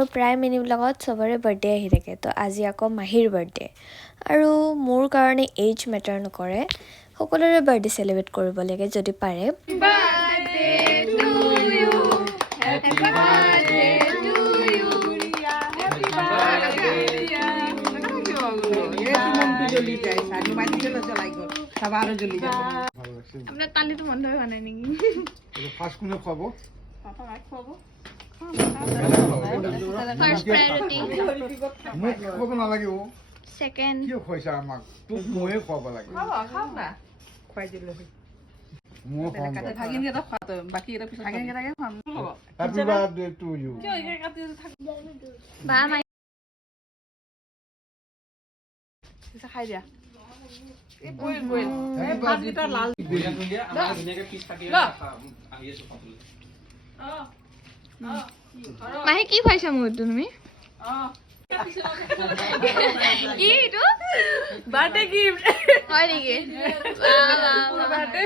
মোৰ প্ৰায় মিনিবিলাকত চবৰে বাৰ্থডে আহি থাকে তো আজি আকৌ মাহীৰ বাৰ্থডে আৰু মোৰ কাৰণে এজ মেটাৰ নকৰে সকলোৰে বাৰ্থডে চেলিব্ৰেট কৰিব লাগে যদি পাৰে আপনাৰ তালিটো বন্ধ হয় নাই নেকি ফাৰ্স্ট কোনে খাবো পাপা ভাত খাবো ফাৰ্স্ট প্ৰায়োৰিটি মোক খাব নালাগে ও সেকেন্ড কিয় খুৱাইছা আমাক তোক ময়ে খুৱাব লাগে খাও না খুৱাই দিলে মই খাম ভাগিন কেইটা খোৱাতো বাকি এটা পিছত ভাগিন কেইটাকে খুৱাম হ্যাপি বাৰ্থডে টু ইউ কিয় এই কাটি থাক বা মাই পিছে খাই দিয়া এই বইল বইল এই ভাতকেইটা লাল মাহি কি খুৱাইছা মোক তুমি কি এইটো বাৰ্থডে গিফট হয় নেকি বাৰ্থডে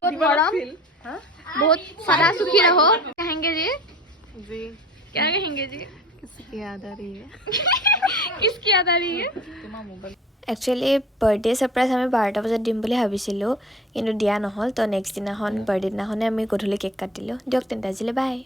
बहुत गरम बहुत सदा सुखी रहो कहेंगे जी जी क्या कहेंगे जी किसकी याद आ रही है किसकी याद आ रही है তোমাৰ মোবাইল একচুৱেলি বাৰ্থডে ছাৰপ্ৰাইজ আমি 12টা বজাত দিম বুলি ভাবিছিলোঁ কিন্তু দিয়া নহ'ল তো নেক্সট দিনাখন বাৰ্থডে দিনাখনে আমি গধূলি কেক কাটিলোঁ দিয়ক তেন্তে আজিলৈ বাই